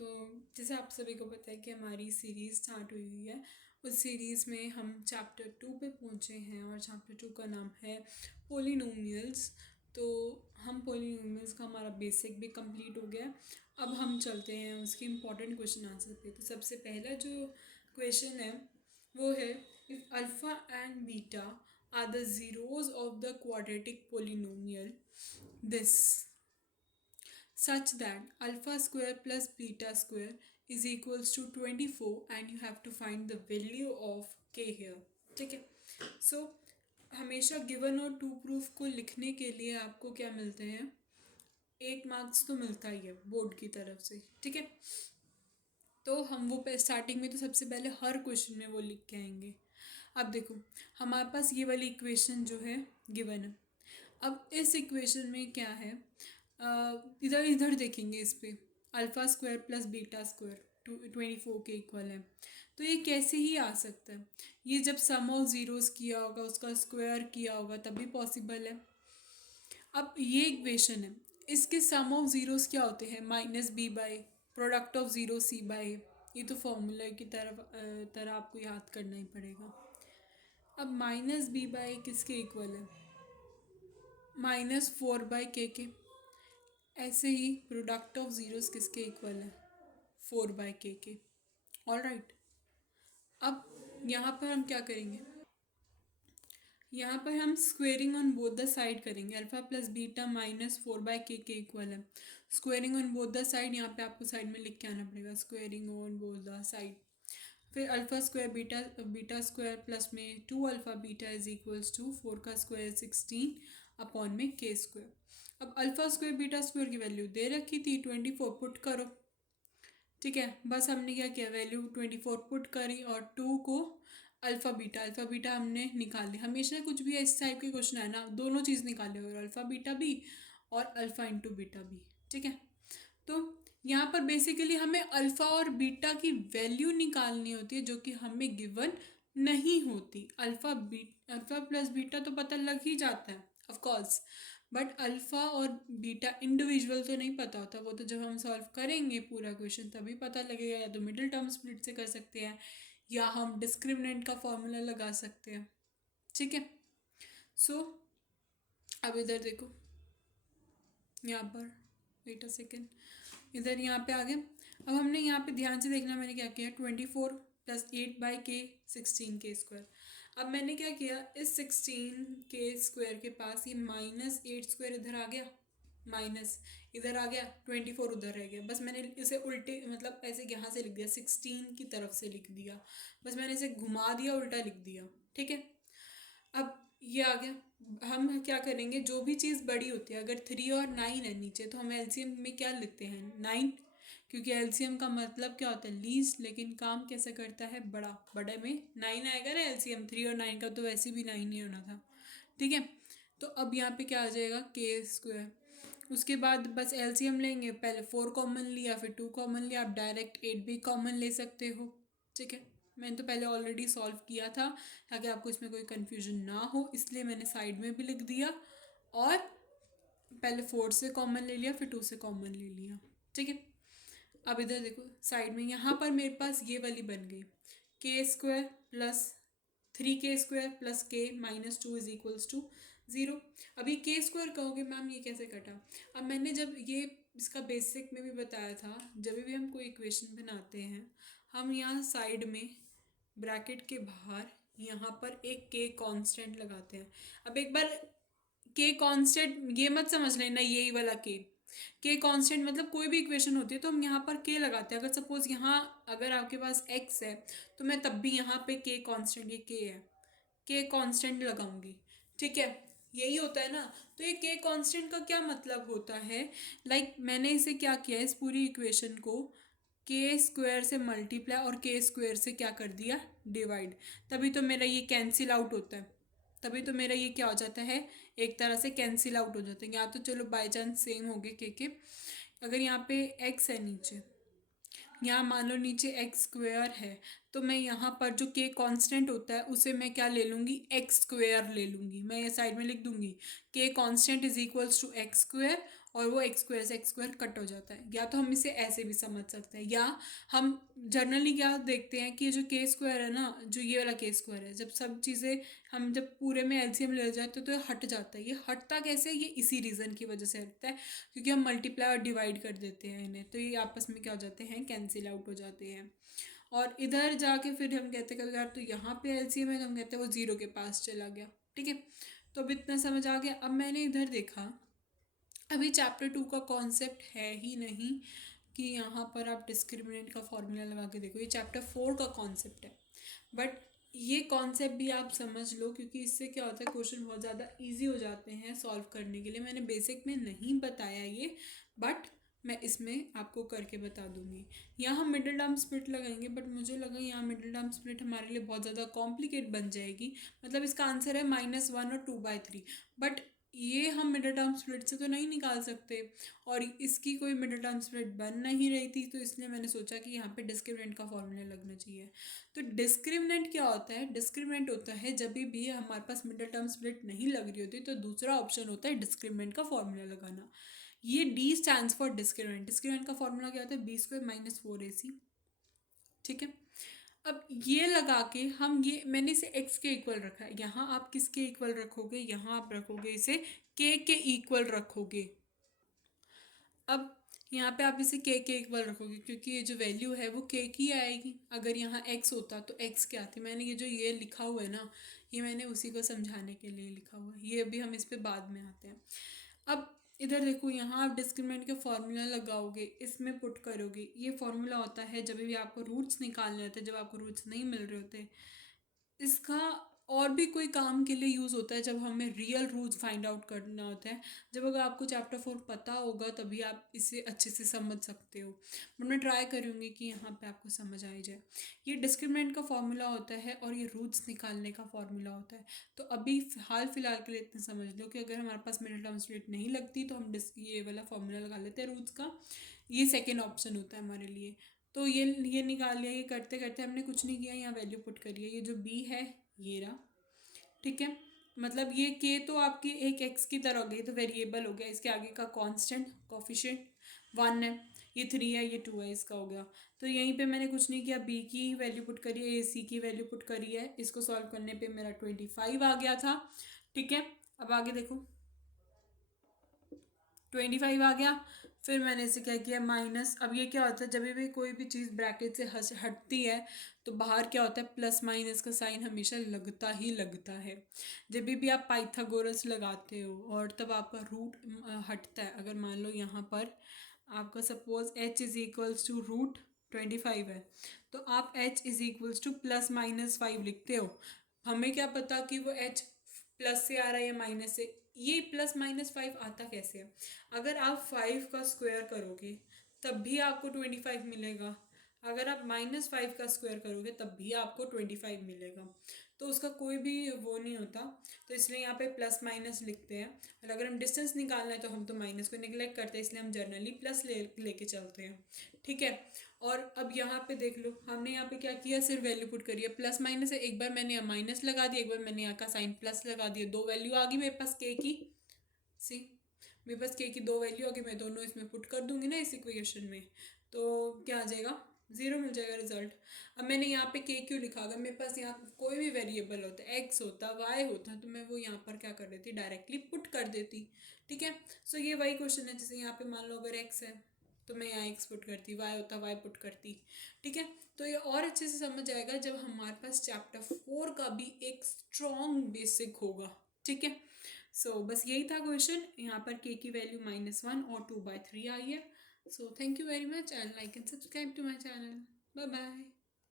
तो जैसे आप सभी को पता है कि हमारी सीरीज़ स्टार्ट हुई हुई है। उस सीरीज़ में हम चैप्टर 2 पे पहुँचे हैं और चैप्टर 2 का नाम है पोलिनोमियल्स। तो हम पोलिनोमियल्स का हमारा बेसिक भी कंप्लीट हो गया है। अब हम चलते हैं उसके इम्पॉर्टेंट क्वेश्चन आंसर पे। तो सबसे पहला जो क्वेश्चन है वो है, if alpha and beta are the zeros of the quadratic polynomial this such that alpha square plus beta square is equals to 24 and you have to find the value of k here. ठीक है, सो हमेशा given और to proof को लिखने के लिए आपको क्या मिलते हैं, 1 मार्क्स तो मिलता ही है बोर्ड की तरफ से। ठीक है, तो हम वो स्टार्टिंग में तो सबसे पहले हर क्वेश्चन में वो लिख के आएंगे। अब देखो हमारे पास ये वाली इक्वेशन जो है गिवन है। अब इस इक्वेशन में क्या है, इधर इधर देखेंगे इस पे alpha square plus beta square 24 के इक्वल है। तो ये कैसे ही आ सकता है, ये जब सम ऑफ ज़ीरोज़ किया होगा उसका स्क्वायर किया होगा तभी पॉसिबल है। अब ये इक्वेशन है, इसके सम ऑफ ज़ीरोज़ क्या होते हैं, minus b by product of zero c by. ये तो फॉर्मूला की तरह आपको याद करना ही पड़ेगा। अब माइनस बी बाई किसके इक्वल है, -4/k के। ऐसे ही प्रोडक्ट ऑफ ज़ीरोस किसके इक्वल है, 4/k के। ऑल राइट, अब यहाँ पर हम क्या करेंगे, यहाँ पर हम squaring on both the side करेंगे। अल्फ़ा प्लस बीटा -4/k के इक्वल है। Squaring on both the side, यहाँ पे आपको साइड में लिख के आना पड़ेगा, squaring on both the side. फिर alpha square beta square plus में 2 alpha beta is equals to 4 का स्क्वायर 16 अपॉन में k स्क्वायर। अब अल्फ़ा स्क्वायर बीटा स्क्वायर की वैल्यू दे रखी थी 24, पुट करो। ठीक है, बस हमने क्या किया, वैल्यू 24 पुट करी और 2 को अल्फ़ा बीटा हमने निकाल लिया। हमेशा कुछ भी इस टाइप के क्वेश्चन है ना, दोनों चीज़ निकाले, और अल्फ़ा बीटा भी और अल्फ़ा इंटू बीटा भी। ठीक है, तो यहाँ पर बेसिकली हमें अल्फ़ा और बीटा की वैल्यू निकालनी होती है जो कि हमें गिवन नहीं होती। अल्फ़ा प्लस बीटा तो पता लग ही जाता है ऑफ कोर्स, बट अल्फ़ा और बीटा इंडिविजुअल तो नहीं पता होता। वो तो जब हम सॉल्व करेंगे पूरा क्वेश्चन तभी पता लगेगा। या तो मिडिल टर्म स्प्लिट से कर सकते हैं या हम डिस्क्रिमिनेंट का फॉर्मूला लगा सकते हैं। ठीक है, सो अब इधर देखो, यहाँ पर वेट अ सेकेंड, इधर यहाँ पे आ गए। अब हमने यहाँ पे ध्यान से देखना, मैंने क्या किया, 24 प्लस 8/k 16k स्क्वायर। अब मैंने क्या किया, इस 16k स्क्वायर के पास ये -8 स्क्वायर इधर आ गया, माइनस इधर आ गया, 24 उधर रह गया। बस मैंने इसे उल्टे मतलब ऐसे यहाँ से लिख दिया, 16 की तरफ से लिख दिया, बस मैंने इसे घुमा दिया, उल्टा लिख दिया। ठीक है, अब ये आ गया। हम क्या करेंगे, जो भी चीज़ बड़ी होती है, अगर 3 और 9 है नीचे, तो हम एलसीएम में क्या लेते हैं, 9, क्योंकि एलसीएम का मतलब क्या होता है, लीस्ट, लेकिन काम कैसे करता है, बड़ा। बड़े में 9 आएगा ना एलसीएम, 3 और 9 का तो वैसे भी 9 ही होना था। ठीक है, तो अब यहाँ पे क्या आ जाएगा, k स्क्वायर। उसके बाद बस एलसीएम लेंगे, पहले 4 कॉमन लिया, फिर 2 कॉमन लिया, आप डायरेक्ट 8 भी कॉमन ले सकते हो। ठीक है, मैंने तो पहले ऑलरेडी सॉल्व किया था ताकि आपको इसमें कोई कन्फ्यूजन ना हो, इसलिए मैंने साइड में भी लिख दिया, और पहले 4 से कॉमन ले लिया, फिर 2 से कॉमन ले लिया। ठीक है, अब इधर देखो साइड में, यहाँ पर मेरे पास ये वाली बन गई, k square plus 3k square plus k -2 is equals to 0। अभी k स्क्वायर कहोगे मैम ये कैसे कटा, अब मैंने जब ये इसका बेसिक में भी बताया था, जब भी हम कोई इक्वेशन बनाते हैं, हम यहाँ साइड में ब्रैकेट के बाहर यहाँ पर एक k कांस्टेंट लगाते हैं। अब एक बार k कांस्टेंट ये मत समझ लेना यही वाला k कांस्टेंट मतलब कोई भी इक्वेशन होती है तो हम यहाँ पर k लगाते हैं। अगर सपोज यहाँ अगर आपके पास x है तो मैं तब भी यहाँ पे k कांस्टेंट, ये k है, k कांस्टेंट लगाऊंगी। ठीक है, यही होता है ना। तो ये k कांस्टेंट का क्या मतलब होता है, लाइक मैंने इसे क्या किया, इस पूरी इक्वेशन को k स्क्वायर से मल्टीप्लाई और k स्क्वायर से क्या कर दिया, डिवाइड। तभी तो मेरा ये कैंसिल आउट होता है, तभी तो मेरा ये क्या हो जाता है, एक तरह से कैंसिल आउट हो जाता है। यहाँ तो चलो बाय चांस सेम हो गए के। अगर यहाँ पे x है नीचे, यहाँ मान लो नीचे एक्स स्क्वेयर है, तो मैं यहाँ पर जो के कांस्टेंट होता है उसे मैं क्या ले लूँगी, एक्स स्क्वेयर ले लूँगी। मैं ये साइड में लिख दूँगी, k constant is equals to x square, और वो एक्स स्क्वायर से एक्स स्क्वायर कट हो जाता है। या तो हम इसे ऐसे भी समझ सकते हैं, या हम जनरली क्या देखते हैं कि ये जो के स्क्वायर है ना, जो ये वाला के स्क्वायर है, जब सब चीज़ें हम जब पूरे में एलसीएम ले जाते हैं तो ये हट जाता है। ये हटता कैसे? ये इसी रीज़न की वजह से हटता है, क्योंकि हम मल्टीप्लाई और डिवाइड कर देते हैं इन्हें, तो ये आपस में क्या हो जाते हैं, कैंसिल आउट हो जाते हैं। और इधर जाके फिर हम कहते हैं कभी यार तो यहाँ पे एलसीएम है, तो हम कहते हैं वो जीरो के पास चला गया। ठीक है, तो अब इतना समझ आ गया। अब मैंने इधर देखा, अभी चैप्टर 2 का कॉन्सेप्ट है ही नहीं कि यहाँ पर आप डिस्क्रिमिनेंट का फॉर्मूला लगा के देखो, ये चैप्टर 4 का कॉन्सेप्ट है। बट ये कॉन्सेप्ट भी आप समझ लो, क्योंकि इससे क्या होता है, क्वेश्चन बहुत ज़्यादा इजी हो जाते हैं सॉल्व करने के लिए। मैंने बेसिक में नहीं बताया ये, बट मैं इसमें आपको करके बता दूंगी। यहाँ हम मिडिल टर्म स्प्लिट लगाएंगे, बट मुझे लगा यहाँ मिडिल टर्म स्प्लिट हमारे लिए बहुत ज़्यादा कॉम्प्लिकेट बन जाएगी। मतलब इसका आंसर है -1 और 2/3, बट ये हम मिडिल टर्म स्प्लिट से तो नहीं निकाल सकते, और इसकी कोई मिडिल टर्म स्प्लिट बन नहीं रही थी, तो इसलिए मैंने सोचा कि यहाँ पे डिस्क्रिमिनेंट का फॉर्मूला लगना चाहिए। तो डिस्क्रिमिनेंट क्या होता है? डिस्क्रिमिनेंट होता है जब भी हमारे पास मिडिल टर्म स्प्लिट नहीं लग रही होती, तो दूसरा ऑप्शन होता है डिस्क्रिमिनेंट का फॉर्मूला लगाना। ये D stands for discriminant. Discriminant का फॉर्मूला क्या होता है? b² - 4ac। ठीक है, अब ये लगा के हम ये, मैंने इसे x के इक्वल रखा है। यहाँ आप किसके इक्वल रखोगे? यहाँ आप रखोगे इसे k के इक्वल रखोगे। अब यहाँ पे आप इसे k के इक्वल रखोगे, क्योंकि ये जो वैल्यू है वो k की आएगी। अगर यहाँ x होता तो x क्या आती? मैंने ये जो ये लिखा हुआ है ना, ये मैंने उसी को समझाने के लिए लिखा हुआ है। ये अभी हम इस पे बाद में आते हैं। अब इधर देखो, यहाँ आप डिस्क्रिमिनेंट के फॉर्मूला लगाओगे, इसमें पुट करोगे। ये फॉर्मूला होता है जब भी आपको रूट्स निकालने होते हैं, जब आपको रूट्स नहीं मिल रहे होते। इसका और भी कोई काम के लिए यूज़ होता है, जब हमें रियल रूट्स फाइंड आउट करना होता है। जब अगर आपको चैप्टर 4 पता होगा तभी आप इसे अच्छे से समझ सकते हो। बट मैं ट्राई करूँगी कि यहाँ पे आपको समझ आ जाए। ये डिस्क्रिमिनेंट का फॉर्मूला होता है और ये रूट्स निकालने का फॉर्मूला होता है। तो अभी हाल फिलहाल के लिए इतना समझ लो कि अगर हमारे पास मिडिल टर्म स्प्लिट नहीं लगती तो हम ये वाला फॉर्मूला लगा लेते हैं रूट्स का। ये सेकेंड ऑप्शन होता है हमारे लिए। तो ये निकाल लिया। ये करते करते हमने कुछ नहीं किया, यहाँ वैल्यू पुट करी है। ये जो b है ये रहा। ठीक है, मतलब ये k तो आपकी एक x की तरह हो गई, तो वेरिएबल हो गया। इसके आगे का कांस्टेंट कोफिशिएंट 1 है, ये 3 है, ये 2 है, इसका हो गया। तो यहीं पे मैंने कुछ नहीं किया, b की वैल्यू पुट करी है, c की वैल्यू पुट करी है। इसको सॉल्व करने पे मेरा 25 आ गया था। ठीक है, अब आगे देखो, 25 आ गया। फिर मैंने इसे क्या किया, माइनस। अब ये क्या होता है, जब भी कोई भी चीज़ ब्रैकेट से हटती है तो बाहर क्या होता है, प्लस माइनस का साइन हमेशा लगता ही लगता है। जब भी आप पाइथागोरस लगाते हो और तब आपका रूट हटता है। अगर मान लो यहाँ पर आपका suppose h is equals to √25 है, तो आप h इज इक्वल्स टू +-5 लिखते हो। हमें क्या पता कि वो h प्लस से आ रहा है या माइनस से। ये +-5 आता कैसे है? अगर आप 5 का स्क्वायर करोगे तब भी आपको 25 मिलेगा। अगर आप -5 का स्क्वायर करोगे तब भी आपको 25 मिलेगा। तो उसका कोई भी वो नहीं होता, तो इसलिए यहाँ पे प्लस माइनस लिखते हैं। और अगर हम डिस्टेंस निकालना है तो हम तो माइनस को निगलेक्ट करते हैं, इसलिए हम जर्नली प्लस लेके चलते हैं। ठीक है, और अब यहाँ पे देख लो, हमने यहाँ पे क्या किया, सिर्फ वैल्यू पुट करी है। प्लस माइनस है, एक बार मैंने यहाँ माइनस लगा दिया, एक बार मैंने यहाँ का साइन प्लस लगा दिया। दो वैल्यू आ गई मेरे पास के की। सी, मेरे पास के की दो वैल्यू आ गई, मैं दोनों इसमें पुट कर दूंगी ना इस इक्वेशन में, तो क्या आ जाएगा, 0 मिल जाएगा रिजल्ट। अब मैंने यहाँ पे के क्यों लिखा? अगर मेरे पास यहाँ कोई भी वेरिएबल होता, एक्स होता, वाई होता, तो मैं वो यहाँ पर क्या कर देती, डायरेक्टली पुट कर देती। ठीक है, सो ये वही क्वेश्चन है। जैसे यहाँ पे मान लो अगर एक्स है तो मैं यहाँ एक्स पुट करती, वाई होता वाई पुट करती। ठीक है, तो ये और अच्छे से समझ आएगा जब हमारे पास चैप्टर 4 का भी एक स्ट्रॉन्ग बेसिक होगा। ठीक है, सो बस यही था क्वेश्चन। यहाँ पर के की वैल्यू -1 और 2/3 आई है। So thank you very much and like and subscribe to my channel. Bye bye.